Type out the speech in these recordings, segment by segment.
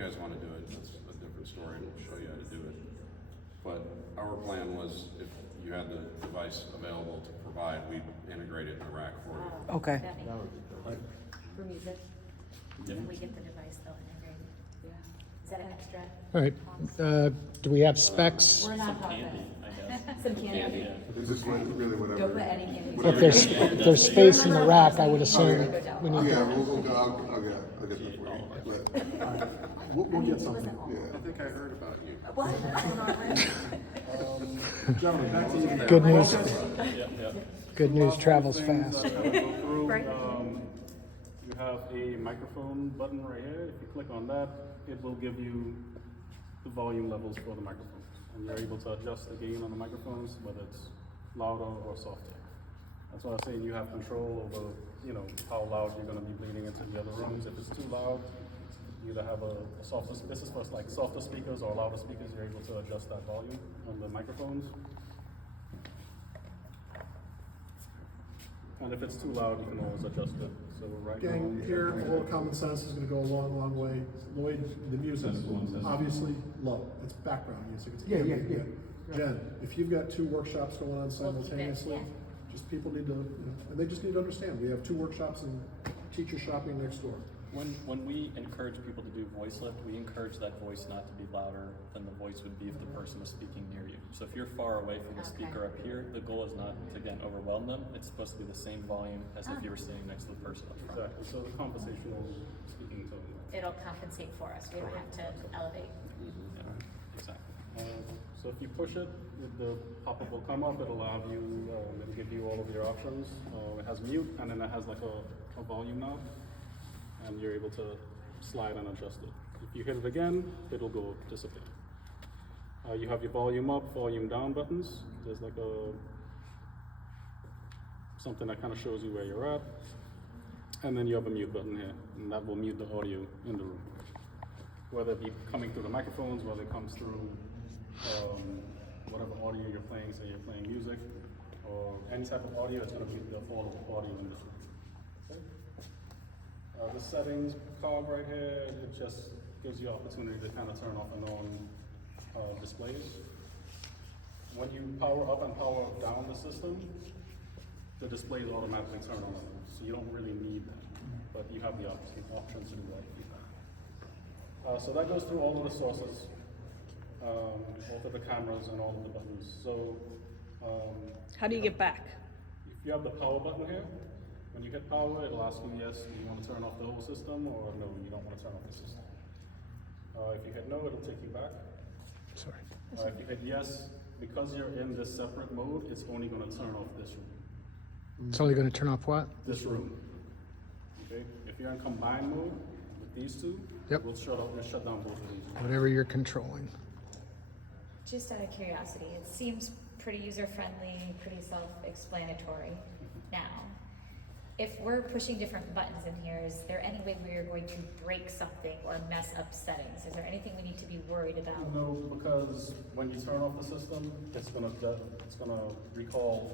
guys want to do it, that's a different story, and we'll show you how to do it. But our plan was, if you had the device available to provide, we'd integrate it in a rack for you. Okay. For music, when we get the device, they'll integrate it. Yeah. Is that an extra? All right. Do we have specs? We're not talking. Some candy. It's just really whatever. Don't put any candy. If there's space in the rack, I would assume we need. Yeah, I'll get that for you. But we'll get something. Yeah. I think I heard about you. What? Gentlemen, back to you. Good news. Yeah. Good news travels Things fast. that kind of go through, Right. You have a microphone button right here. If you click on that, it will give you the volume levels for the microphones. And you're able to adjust the gain on the microphones, whether it's louder or softer. That's why I'm saying you have control over, how loud you're going to be bleeding into the other rooms. If it's too loud, you either have a softer, this is for like softer speakers or louder speakers, you're able to adjust that volume on the microphones. And if it's too loud, you can always adjust it. So right Gang, now, here, a little common sense is gonna go a long, long way. Lloyd, the music, obviously low. It's background music. It's ambient. Jen, if you've got 2 workshops going on simultaneously, just people need to, and they just need to understand, we have 2 workshops and teacher shopping next door. When we encourage people to do voice lift, we encourage that voice not to be louder than the voice would be if the person was speaking near you. So if you're far away from the speaker up here, the goal is not to, again, overwhelm them. It's supposed to be the same volume as if you were sitting next to the person up front. exactly. So the conversational speaking tone. It'll compensate for us. We don't have to elevate. Yeah, exactly. So if you push it, the pop-up will come up. It'll allow you, it'll give you all of your options. It has mute, and then it has like a volume knob, and you're able to slide and adjust it. If you hit it again, it'll go disappear. You have your volume up, volume down buttons. There's like something that kind of shows you where you're at. And then you have a mute button here, and that will mute the audio in the room. Whether it be coming through the microphones, whether it comes through whatever audio you're playing, say you're playing music, or any type of audio, it's going to mute the audio in this room. Okay. The settings cog right here, it just gives you opportunity to kind of turn off and on displays. When you power up and power down the system, the displays automatically turn on. So you don't really need that, but you have the option to do that if you like. So that goes through all of the sources, all of the cameras and all of the buttons. So How do you get back? if you have the power button here, when you hit power, it'll ask you, yes, do you want to turn off the whole system, or no, you don't want to turn off the system. If you hit no, it'll take you back. Sorry. If you hit yes, because you're in this separate mode, it's only going to turn off this room. It's only going to turn off what? This room. Okay. If you're in combined mode with these two, Yep. we'll shut down both of these. Whatever you're controlling. Just out of curiosity, it seems pretty user-friendly, pretty self-explanatory now. If we're pushing different buttons in here, is there any way we are going to break something or mess up settings? Is there anything we need to be worried about? No, because when you turn off the system, it's gonna recall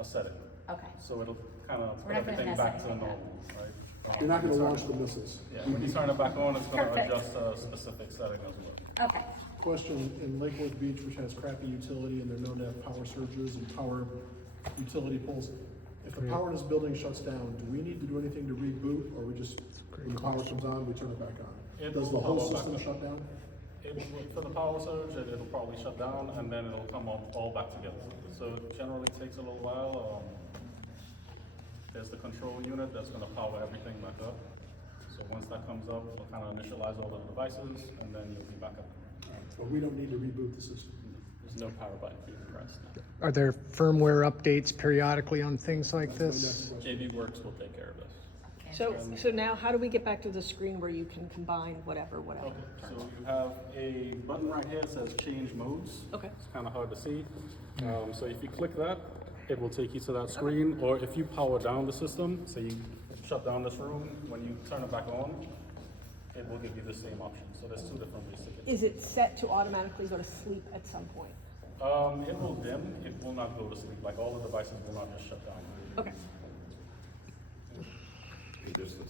a setting. Okay. So it'll kind of We're put not gonna everything mess back to anything up. normal, right? You're not gonna when you launch turn the it- missiles. Yeah, when you turn it back on, it's gonna Perfect. adjust a specific setting as well. Okay. Question, in Lakewood Beach, which has crappy utility and they're known to have power surges and power utility poles, if the power in this building shuts down, do we need to do anything to reboot, or we just, when the power comes on, we turn it back on? It Does the will whole power back system up. shut down? For the power surge, it'll probably shut down and then it'll come all back together. So it generally takes a little while. There's the control unit that's gonna power everything back up. So once that comes up, it'll kind of initialize all the devices and then you'll be back up. But we don't need to reboot the system. There's no power button being pressed. Are there firmware updates periodically on things like this? JB Works will take care of this. So now how do we get back to the screen where you can combine whatever? Okay, so you have a button right here that says change modes. Okay. It's kind of hard to see. So if you click that, it will take you to that screen. Or if you power down the system, so you shut down this room, when you turn it back on, it will give you the same option. So there's 2 different ways to get it. Is it set to automatically go to sleep at some point? It will dim, it will not go to sleep. Like all the devices will not just shut down. Okay. Just the